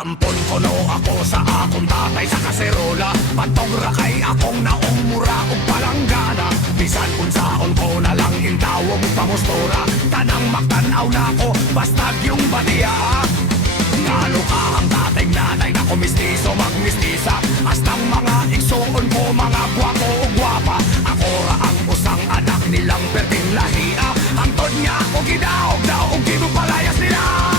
Tampon kono ako sa akong tatay sa kaserola. Pantong rakay akong naong mura o palanggana. Bisan unsaon ko na lang intawong pamustora. Tanang magtanaw na ko basta yung batiya. Ngano ka ang tatay nanay na kumistiso magmistisa. Hastang mga igsoon ko mga gwapo o gwapa. Ako ra ang usang anak nilang perting lahia. Hangtod niya ako gidaog daw o ginupalayas nila.